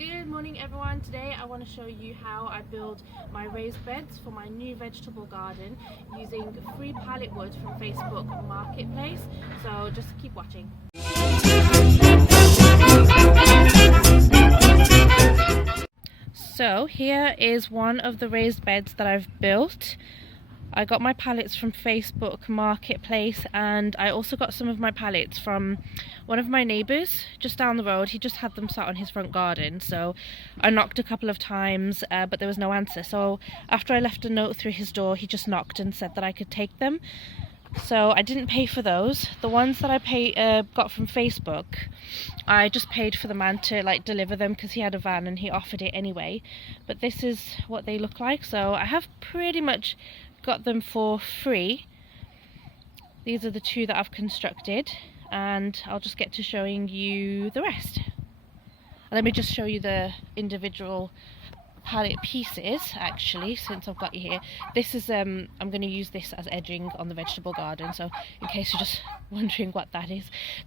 Good morning everyone. Today I want to show you how I build my raised beds for my new vegetable garden using free pallet wood from Facebook Marketplace. So just keep watching. So here is one of the raised beds that I've built. I got my pallets from Facebook Marketplace, and I also got some of my pallets from one of my neighbours just down the road. He just had them sat on his front garden, so I knocked a couple of times but there was no answer. So after I left a note through his door, he just knocked and said that I could take them. So I didn't pay for those. The ones that I got from Facebook, I just paid for the man to deliver them because he had a van and he offered it anyway. But this is what they look like. So I have pretty much got them for free. These are the two that I've constructed, and I'll just get to showing you the rest. Let me just show you the individual pallet pieces actually, since I've got you here. This is I'm going to use this as edging on the vegetable garden, so in case you're just wondering what that is.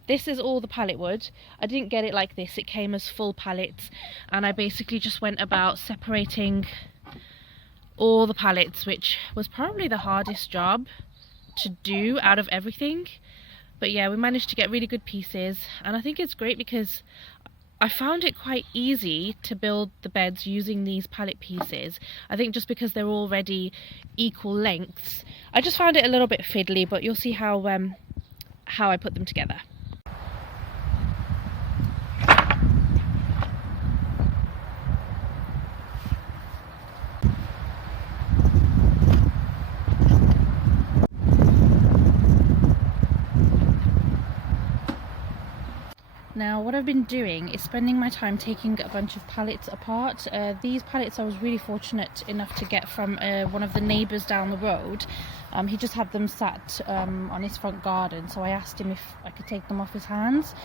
This is all the pallet wood. I didn't get it like this, it came as full pallets, and I basically just went about separating all the pallets, which was probably the hardest job to do out of everything. But yeah, we managed to get really good pieces, and I think it's great because I found it quite easy to build the beds using these pallet pieces. I think just because they're already equal lengths. I just found it a little bit fiddly, but you'll see how I put them together. Now what I've been doing is spending my time taking a bunch of pallets apart. These pallets I was really fortunate enough to get from one of the neighbours down the road. He just had them sat on his front garden, so I asked him if I could take them off his hands,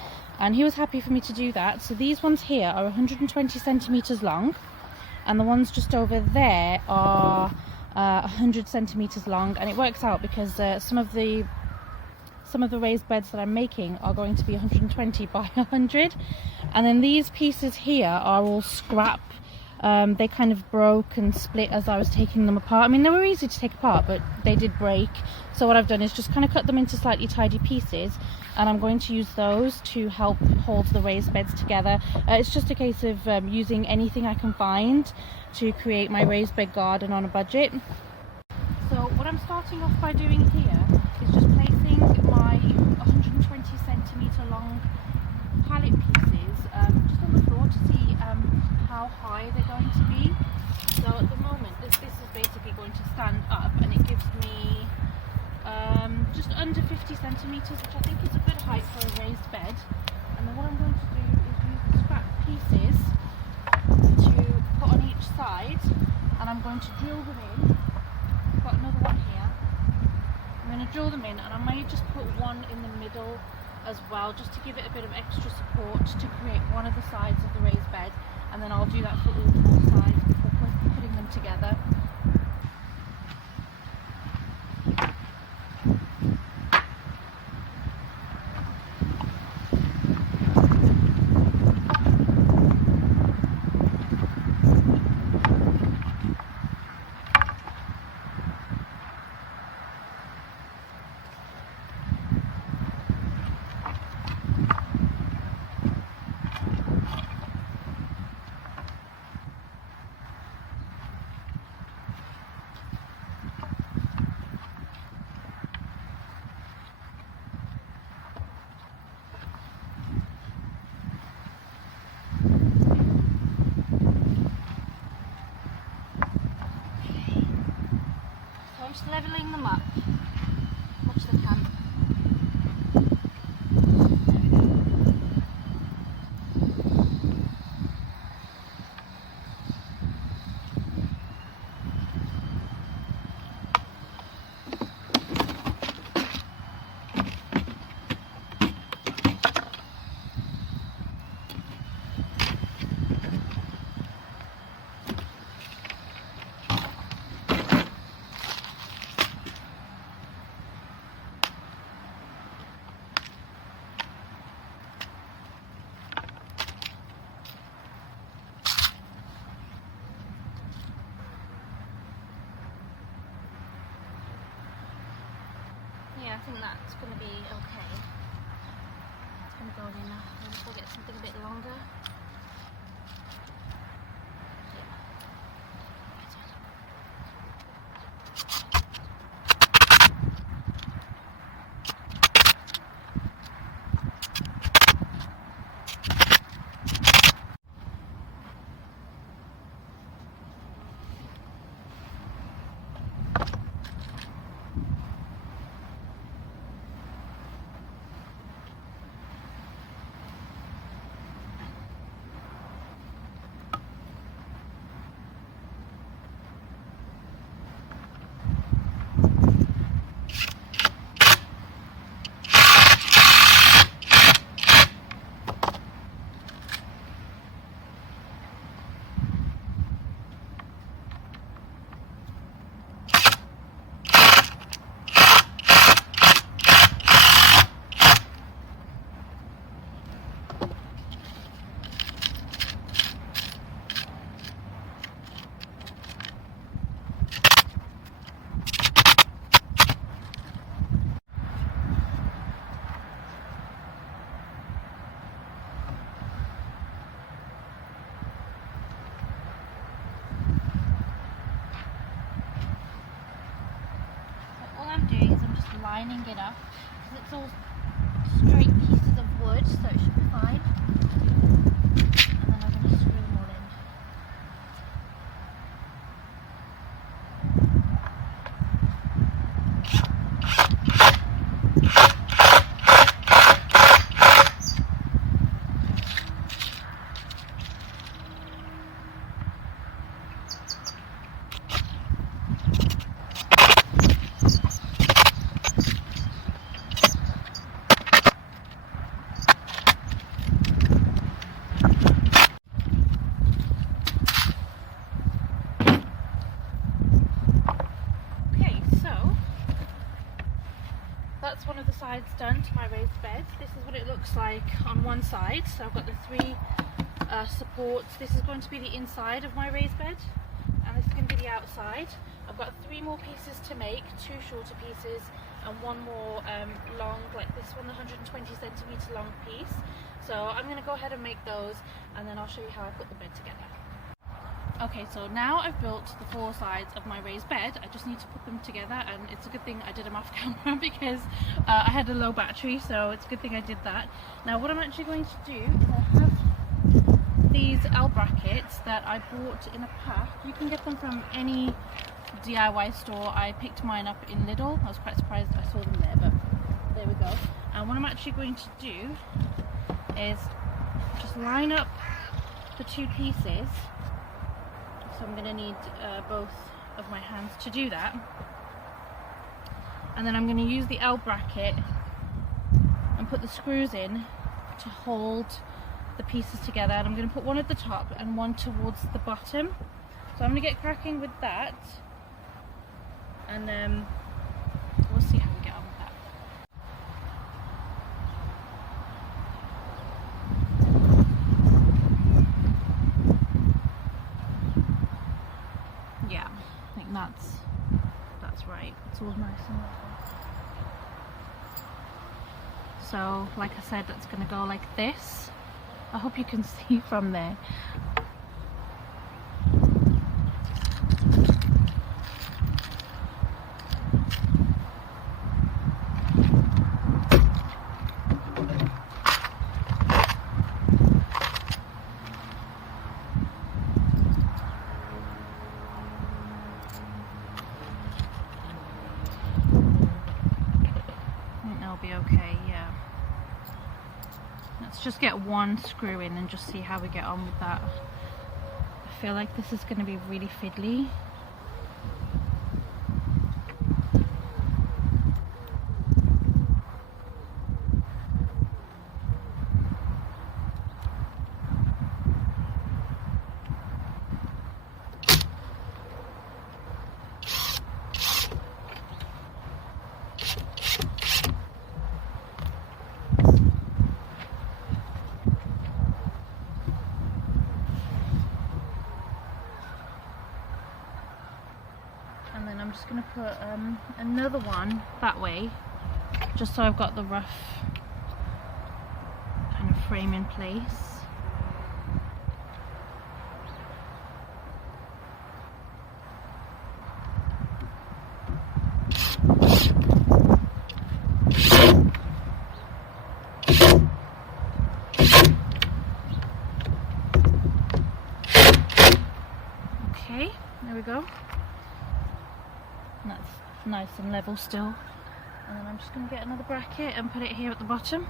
and he was happy for me to do that. So these ones here are 120 centimetres long, and the ones just over there are 100 centimetres long, and it works out because some of the raised beds that I'm making are going to be 120 by 100, and then these pieces here are all scrap. They kind of broke and split as I was taking them apart. I mean, they were easy to take apart, but they did break. So what I've done is just kind of cut them into slightly tidy pieces, and I'm going to use those to help hold the raised beds together. It's just a case of using anything I can find to create my raised bed garden on a budget. So what I'm starting off by doing here is just placing my 120 centimetre long pallet pieces just on the floor to see how high they're going to be. So at the moment this is basically going to stand up, and it gives me just under 50 centimetres, which I think is a good height for a raised bed. And then what I'm going to do is use the scrap pieces to put on each side, and I'm going to drill them in. Got another one here. I'm going to drill them in, and I may just put one in the middle as well, just to give it a bit of extra support to create one of the sides of the raised bed, and then I'll do that for all four sides before putting them together. I think that's going to be okay. It's going to go in enough. Maybe we'll get something a bit longer. Lining it up because it's all straight pieces of wood, so it should be fine. And then I'm going to screw them all in. That's one of the sides done to my raised bed. This is what it looks like on one side. So I've got the three supports. This is going to be the inside of my raised bed, and this is going to be the outside. I've got 3 more pieces to make, 2 shorter pieces and 1 more long, like this one, the 120 centimeter long piece. So I'm going to go ahead and make those, and then I'll show you how I put the bed together. Okay, so now I've built the 4 sides of my raised bed. I just need to put them together, and it's a good thing I did them off camera because I had a low battery, so it's a good thing I did that. Now what I'm actually going to do is I have these L brackets that I bought in a pack. You can get them from any DIY store. I picked mine up in Lidl. I was quite surprised I saw them there, but there we go. And what I'm actually going to do is just line up the 2 pieces. So I'm going to need both of my hands to do that. And then I'm going to use the L bracket and put the screws in to hold the pieces together. And I'm going to put one at the top and one towards the bottom. So I'm going to get cracking with that. And we'll see how we get on with that. Yeah, I think that's right. It's all nice and level. So, like I said, it's going to go like this. I hope you can see from there. Be okay, yeah. Let's just get one screw in and just see how we get on with that. I feel like this is going to be really fiddly. I'm just going to put another one that way just so I've got the rough kind of frame in place. Okay, there we go. And that's nice and level still. And then I'm just going to get another bracket and put it here at the bottom.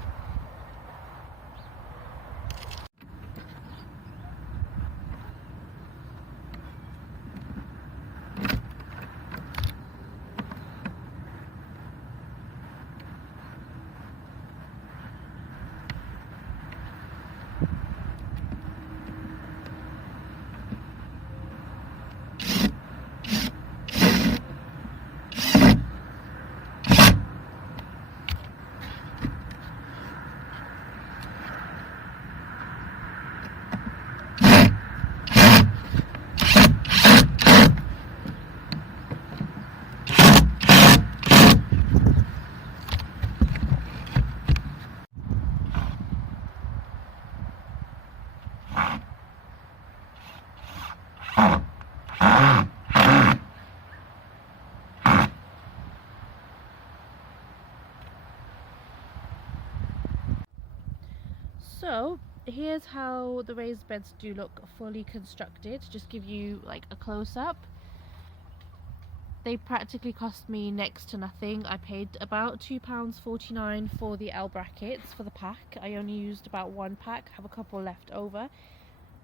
So here's how the raised beds do look fully constructed. Just give you like a close-up. They practically cost me next to nothing. I paid about £2.49 for the L brackets for the pack. I only used about one pack, have a couple left over.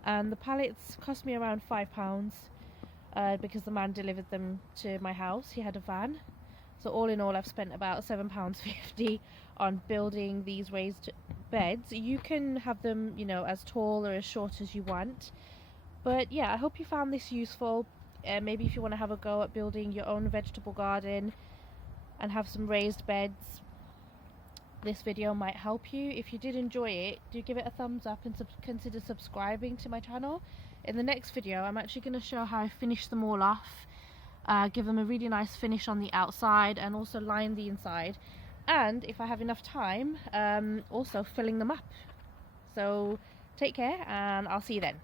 And the pallets cost me around £5 because the man delivered them to my house. He had a van. So all in all, I've spent about £7.50 on building these raised beds. You can have them, you know, as tall or as short as you want. But yeah, I hope you found this useful. Maybe if you want to have a go at building your own vegetable garden and have some raised beds, this video might help you. If you did enjoy it, do give it a thumbs up and consider subscribing to my channel. In the next video, I'm actually going to show how I finish them all off. Give them a really nice finish on the outside and also line the inside, and if I have enough time, also filling them up. So take care and I'll see you then.